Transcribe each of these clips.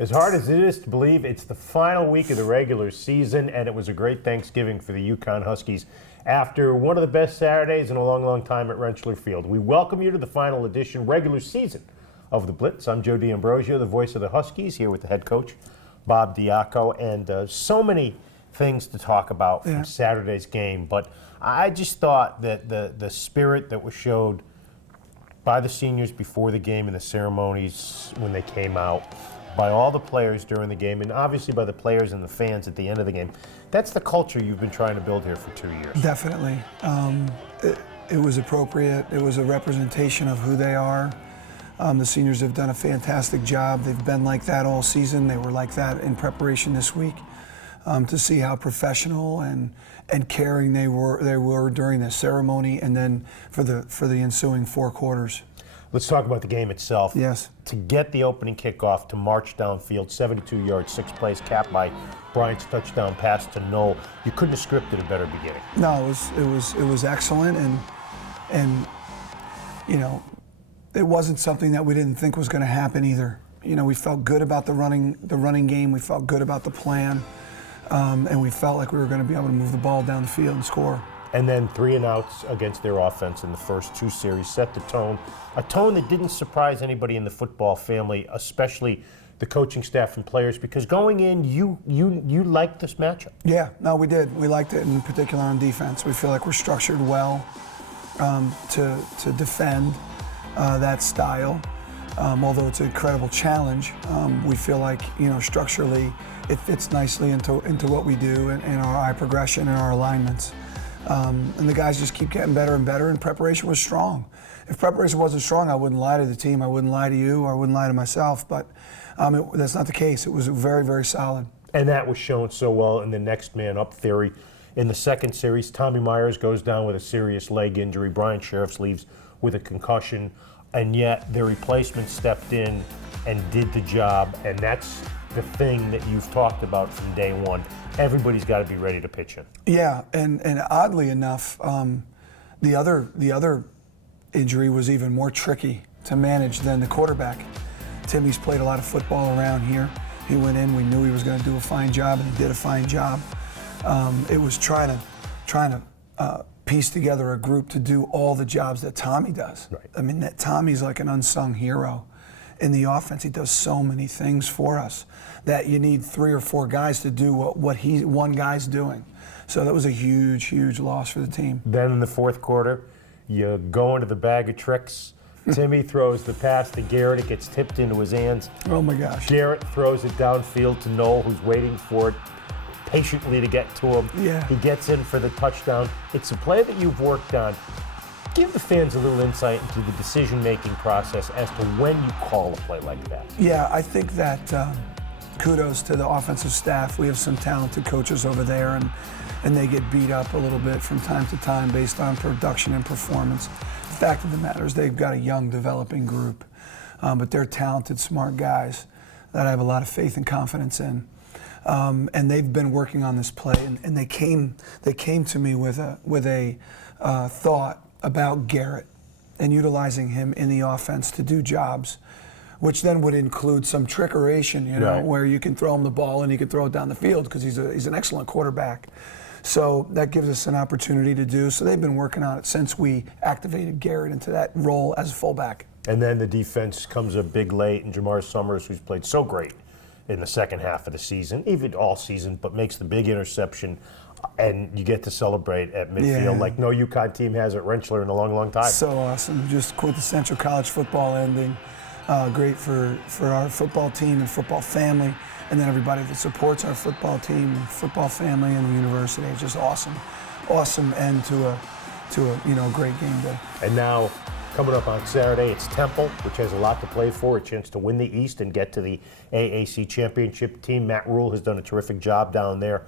As hard as it is to believe, it's the final week of the regular season, and it was a great Thanksgiving for the UConn Huskies after one of the best Saturdays in a long, long time at Rentschler Field. We welcome you to the final edition, regular season of the Blitz. I'm Joe D'Ambrosio, the voice of the Huskies, here with the head coach, Bob Diaco, and so many things to talk about from Saturday's game. But I just thought that the spirit that was showed by the seniors before the game and the ceremonies when they came out, by all the players during the game, and obviously by the players and the fans at the end of the game. That's the culture you've been trying to build here for 2 years. Definitely. It was appropriate. It was a representation of who they are. The seniors have done a fantastic job. They've been like that all season. They were like that in preparation this week. To see how professional and caring they were during the ceremony and then for the ensuing 4 quarters. Let's talk about the game itself. Yes. To get the opening kickoff, to march downfield, 72 yards, 6 plays, capped by Bryant's touchdown pass to Knoll. You couldn't have scripted a better beginning. No, it was excellent, and you know, it wasn't something that we didn't think was going to happen either. You know, we felt good about the running game. We felt good about the plan, and we felt like we were going to be able to move the ball down the field and score. And then 3 and outs against their offense in the first 2 series set the tone. A tone that didn't surprise anybody in the football family, especially the coaching staff and players, because going in, you liked this matchup. Yeah, no, we did. We liked it, in particular on defense. We feel like we're structured well to defend that style. Although it's an incredible challenge, we feel like, you know, structurally it fits nicely into what we do and our eye progression and our alignments. And the guys just keep getting better and better, and preparation was strong. If preparation wasn't strong, I wouldn't lie to the team, I wouldn't lie to you, or I wouldn't lie to myself, but that's not the case. It was very, very solid. And that was shown so well in the next man up theory. In the second series, Tommy Myers goes down with a serious leg injury. Brian Sheriffs leaves with a concussion, and yet their replacement stepped in and did the job, and that's the thing that you've talked about from day one. Everybody's got to be ready to pitch in. Yeah, and oddly enough, the other injury was even more tricky to manage than the quarterback. Timmy's played a lot of football around here. He went in, we knew he was going to do a fine job, and he did a fine job. It was trying to piece together a group to do all the jobs that Tommy does. Right. I mean, that Tommy's like an unsung hero in the offense. He does so many things for us that you need 3 or 4 guys to do what one guy's doing. So that was a huge, huge loss for the team. Then in the fourth quarter, you go into the bag of tricks. Timmy throws the pass to Garrett. It gets tipped into his hands. Oh my gosh. Garrett throws it downfield to Knoll, who's waiting for it patiently to get to him. Yeah. He gets in for the touchdown. It's a play that you've worked on. Give the fans a little insight into the decision-making process as to when you call a play like that. Yeah, I think that kudos to the offensive staff. We have some talented coaches over there, and they get beat up a little bit from time to time based on production and performance. The fact of the matter is they've got a young, developing group, but they're talented, smart guys that I have a lot of faith and confidence in. And they've been working on this play, and they came to me with a thought about Garrett and utilizing him in the offense to do jobs, which then would include some trickeration, you know, right, where you can throw him the ball and he can throw it down the field because he's an excellent quarterback. So that gives us an opportunity to do. So they've been working on it since we activated Garrett into that role as a fullback. And then the defense comes up big late, and Jamar Summers, who's played so great in the second half of the season, even all season, but makes the big interception, and you get to celebrate at midfield like no UConn team has at Rentschler in a long, long time. So awesome. Just quintessential college football ending. Great for our football team and football family, and then everybody that supports our football team, football family, and the university. It's just awesome. Awesome end to a great game day. And now, coming up on Saturday, it's Temple, which has a lot to play for, a chance to win the East and get to the AAC championship team. Matt Rule has done a terrific job down there.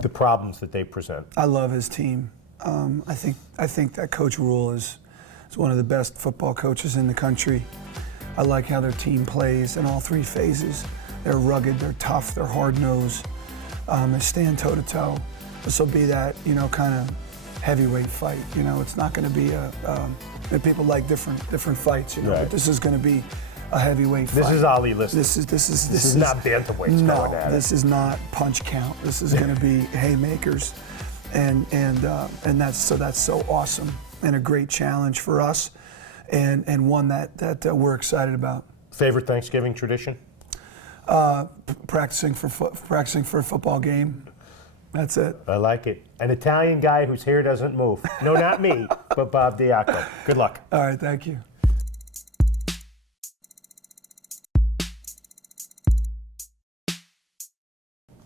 The problems that they present. I love his team. I think that Coach Rule is one of the best football coaches in the country. I like how their team plays in all 3 phases. They're rugged, they're tough, they're hard-nosed. They stand toe-to-toe. This will be that, kind of heavyweight fight. It's not going to be people like different fights, right, but this is going to be a heavyweight fight. This is Ali listed. This is not bantamweights going at it. This is not punch count. This is going to be haymakers, and that's so awesome and a great challenge for us, and one that we're excited about. Favorite Thanksgiving tradition? Practicing for a football game. That's it. I like it. An Italian guy whose hair doesn't move. No, not me, but Bob Diaco. Good luck. All right, thank you.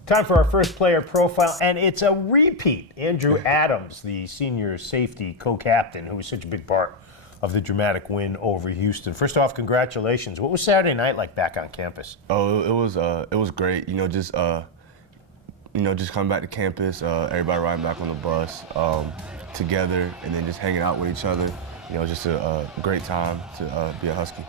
Time for our first player profile, and it's a repeat. Andrew Adams, the senior safety co-captain, who was such a big part of the dramatic win over Houston. First off, congratulations. What was Saturday night like back on campus? Oh, it was great. Just coming back to campus, everybody riding back on the bus together, and then just hanging out with each other. Just a great time to be a Husky.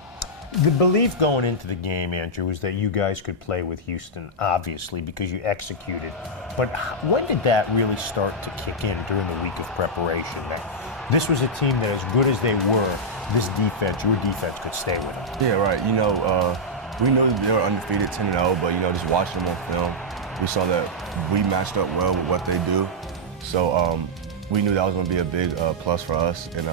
The belief going into the game, Andrew, was that you guys could play with Houston, obviously, because you executed. But when did that really start to kick in during the week of preparation? That this was a team that, as good as they were, this defense, your defense, could stay with them. Yeah, right. We knew they were undefeated 10-0, but just watching them on film, we saw that we matched up well with what they do. So we knew that was going to be a big plus for us, and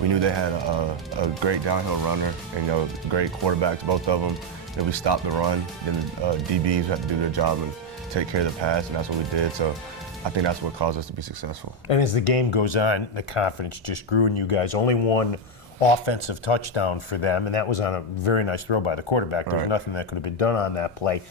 we knew they had a great downhill runner and great quarterbacks, both of them. We stopped the run, then DBs had to do their job and take care of the pass, and that's what we did. So I think that's what caused us to be successful. And as the game goes on, the confidence just grew in you guys. Only one offensive touchdown for them, and that was on a very nice throw by the quarterback. There was nothing that could have been done on that play.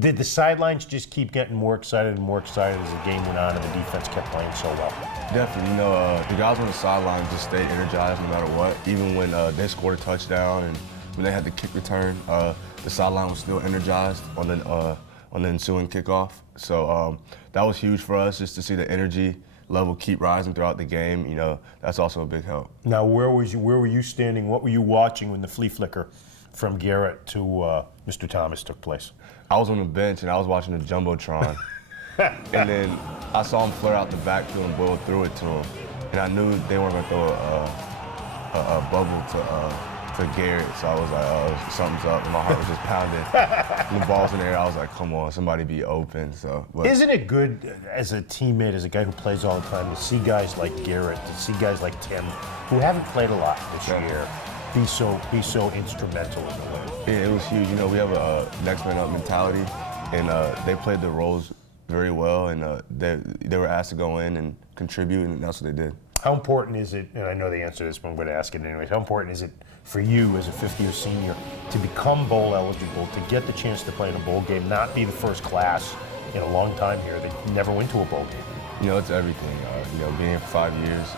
Did the sidelines just keep getting more excited and more excited as the game went on and the defense kept playing so well? Definitely. The guys on the sidelines just stayed energized no matter what. Even when they scored a touchdown and when they had the kick return, the sideline was still energized on the ensuing kickoff. So that was huge for us, just to see the energy level keep rising throughout the game. That's also a big help. Now, where were you standing? What were you watching when the flea flicker from Garrett to Mr. Thomas took place? I was on the bench and I was watching the Jumbotron. And then I saw him flare out the backfield and Boyle threw it to him. And I knew they weren't going to throw a bubble to Garrett. So I was like, oh, something's up. And my heart was just pounding. And the ball's in the air. I was like, come on, somebody be open. Isn't it good as a teammate, as a guy who plays all the time, to see guys like Garrett, to see guys like Tim, who haven't played a lot this year, be so instrumental in the win? Yeah, it was huge. We have a next man up mentality, and they played their roles very well, and they were asked to go in and contribute, and that's what they did. How important is it, and I know the answer to this, but I'm going to ask it anyways, how important is it for you as a fifth-year senior to become bowl eligible, to get the chance to play in a bowl game, not be the first class in a long time here that never went to a bowl game? It's everything. Being here for 5 years,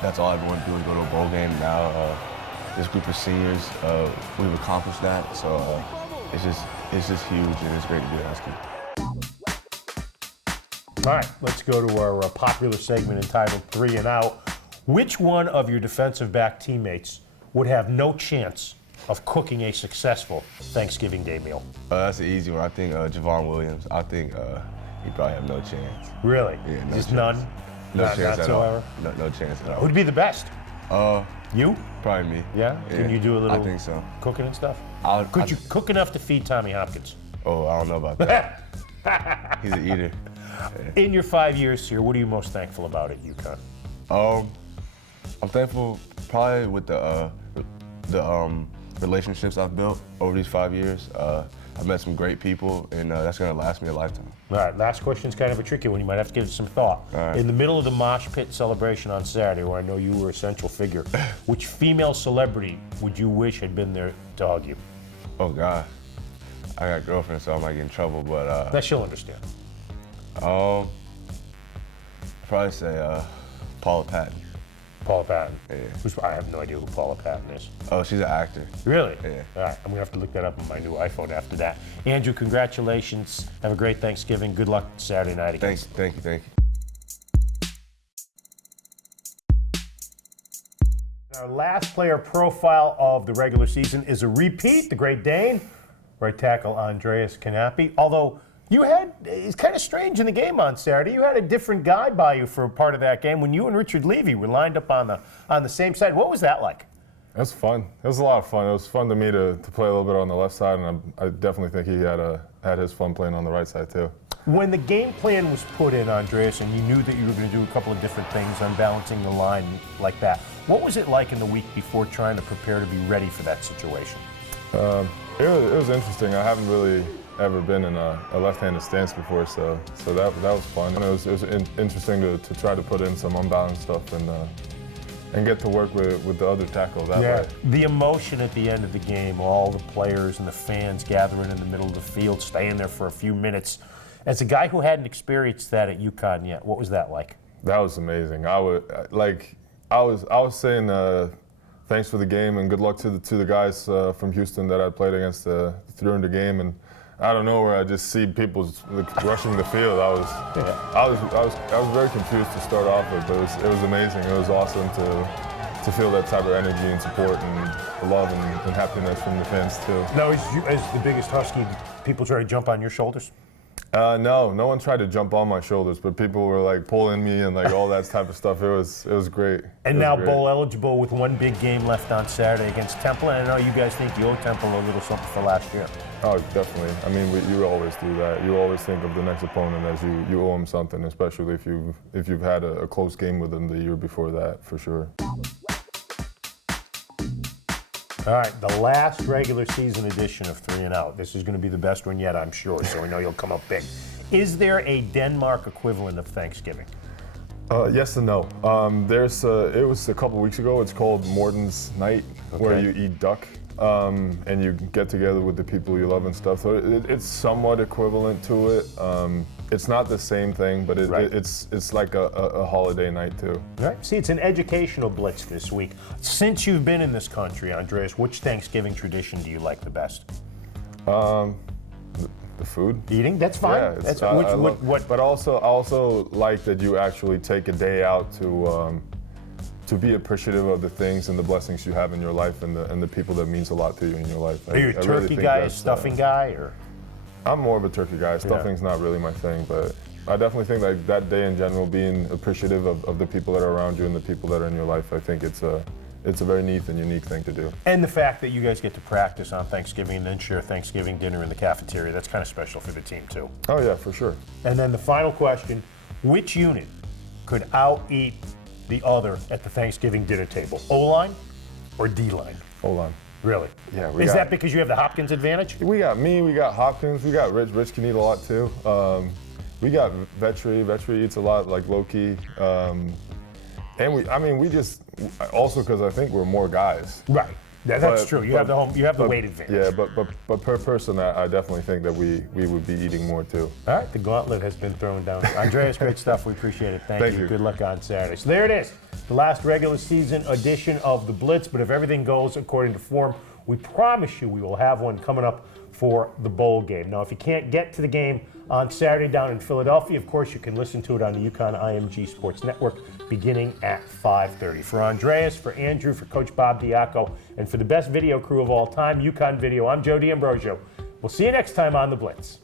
that's all I want to do is go to a bowl game. Now, this group of seniors, we've accomplished that, so it's just huge, and it's great to be a Husky. All right, let's go to our popular segment entitled 3 and Out. Which one of your defensive back teammates would have no chance of cooking a successful Thanksgiving Day meal? That's an easy one. I think Javon Williams. I think he probably have no chance. Really? Yeah, no just chance. none? No chance at all. No. No chance at all. Who'd be the best? You? Probably me. Yeah? Can you do a little I think so. cooking and stuff? Could you cook enough to feed Tommy Hopkins? Oh, I don't know about that. He's an eater. Yeah. In your 5 years here, what are you most thankful about at UConn? I'm thankful probably with the relationships I've built over these 5 years. I've met some great people, and that's going to last me a lifetime. All right, last question's kind of a tricky one. You might have to give it some thought. Right. In the middle of the mosh pit celebration on Saturday, where I know you were a central figure, which female celebrity would you wish had been there to hug you? Oh, God. I got a girlfriend, so I might get in trouble, but... That she'll understand. I'd probably say Paula Patton. Paula Patton. Yeah. I have no idea who Paula Patton is. Oh, she's an actor. Really? Yeah. All right, I'm going to have to look that up on my new iPhone after that. Andrew, congratulations. Have a great Thanksgiving. Good luck Saturday night again. Thank you. Our last player profile of the regular season is a repeat, the Great Dane, right tackle Andreas Knappe. Although it's kind of strange in the game on Saturday. You had a different guy by you for a part of that game when you and Richard Levy were lined up on the same side. What was that like? It was fun. It was a lot of fun. It was fun to me to play a little bit on the left side, and I definitely think he had his fun playing on the right side too. When the game plan was put in, Andreas, and you knew that you were going to do a couple of different things, unbalancing the line like that, what was it like in the week before trying to prepare to be ready for that situation? It was interesting. I haven't really ever been in a left-handed stance before, so that was fun. And it was interesting to try to put in some unbalanced stuff and get to work with the other tackle that way. The emotion at the end of the game, all the players and the fans gathering in the middle of the field, staying there for a few minutes. As a guy who hadn't experienced that at UConn yet, what was that like? That was amazing. I was saying thanks for the game and good luck to the guys from Houston that I played against during the game, and out of nowhere I just see people rushing the field. I was very confused to start off with, but it was amazing. It was awesome to feel that type of energy and support and love and happiness from the fans too. Now, as the biggest Husky, people try to jump on your shoulders? No one tried to jump on my shoulders, but people were like pulling me and like all that type of stuff. It was great. And now bowl eligible with one big game left on Saturday against Temple. And I know you guys think you owe Temple a little something for last year. Oh, definitely. I mean, you always do that. You always think of the next opponent as you owe them something, especially if you've had a close game with them the year before that, for sure. All right, the last regular season edition of 3 and Out. This is going to be the best one yet, I'm sure, so we know you'll come up big. Is there a Denmark equivalent of Thanksgiving? Yes and no. It was a couple weeks ago. It's called Morton's Night, where you eat duck and you get together with the people you love and stuff. So it's somewhat equivalent to it. It's not the same thing, but it's like a holiday night too. All right. See, it's an educational blitz this week. Since you've been in this country, Andreas, which Thanksgiving tradition do you like the best? The food. Eating? That's fine. Yeah, That's but I also like that you actually take a day out to be appreciative of the things and the blessings you have in your life and the people that means a lot to you in your life. Are you a turkey guy, a stuffing guy, or? I'm more of a turkey guy. Stuffing's not really my thing, but I definitely think like that day in general, being appreciative of the people that are around you and the people that are in your life, I think it's a very neat and unique thing to do. And the fact that you guys get to practice on Thanksgiving and then share Thanksgiving dinner in the cafeteria, that's kind of special for the team too. Oh yeah, for sure. And then the final question, which unit could out-eat the other at the Thanksgiving dinner table? O-line or D-line? O-line. Really? Yeah. Is that because you have the Hopkins advantage? We got me, we got Hopkins, we got Rich. Rich can eat a lot too. We got Vetri. Vetri eats a lot, like low-key. And we just also because I think we're more guys. Right. That's true. You have the weight advantage. Yeah, but per person, I definitely think that we would be eating more too. All right, the gauntlet has been thrown down. Andreas, great stuff. We appreciate it. Thank you. Good luck on Saturday. So there it is, the last regular season edition of the Blitz. But if everything goes according to form, we promise you we will have one coming up for the bowl game. Now, if you can't get to the game on Saturday down in Philadelphia, of course, you can listen to it on the UConn IMG Sports Network beginning at 5:30. For Andreas, for Andrew, for Coach Bob Diaco, and for the best video crew of all time, UConn Video, I'm Joe D'Ambrosio. We'll see you next time on The Blitz.